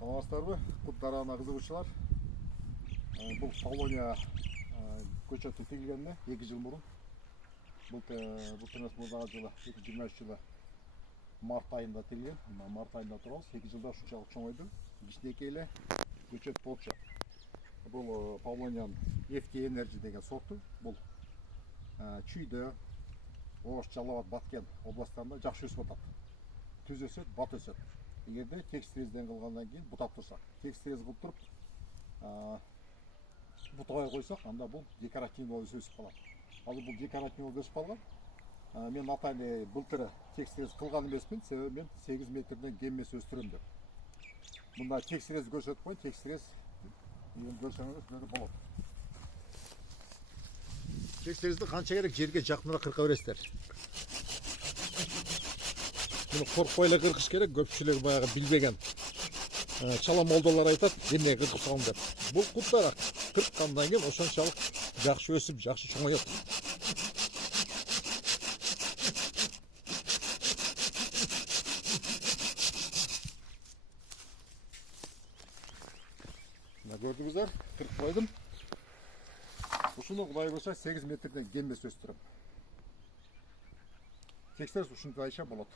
Саламатсыздарбы? Куттарана кызыгуучулар. Бул Полония көчөтү тигилгенине 2 жыл мурун. Бул эмес мурдагы жылы 2023 жылы март айында тигилген. Март айында турабыз. 2 жылда ушунчалык чоңойду. Кичинекей эле көчөт болчу. Бул Полониянын FT Energy деген сорту. Бул Чүйдө, Ош, Жалал Абад, Баткен областтарында жакшы өсүп атат. Түз өсөт, бат өсөт. Эгерде текстирезден кылгандан кийин бутап турсак, текстирез кылып туруп, бутабай койсок, анда бул декоративный өсүп калат. Азыр бул декоративный өсүп калган. Мен атайын былтыр текстирез кылган эмесмин, себеби мен 8 метрден кем эмес өстүрөм деп. Мында текстирез көрсөтпөй, текстирез көрсөңүз мына болот. Текстирезди канча керек жерге жакыныраак кырка бересиздер. Bunu korkpay эле кыркыш керек, көпчүлүк баягы билбеген. Чала молдолор айтат, эмне кыркып салам деп. Бул куттарак кырккандан кийин ошончалык жакшы өсүп, жакшы чоңоет. Мына көрдүңүздөр, кыркып койдум. Ушуну Кудай көрсө 8 метрден кем эмес өстүрөм. Текстирез ушунчайча болот.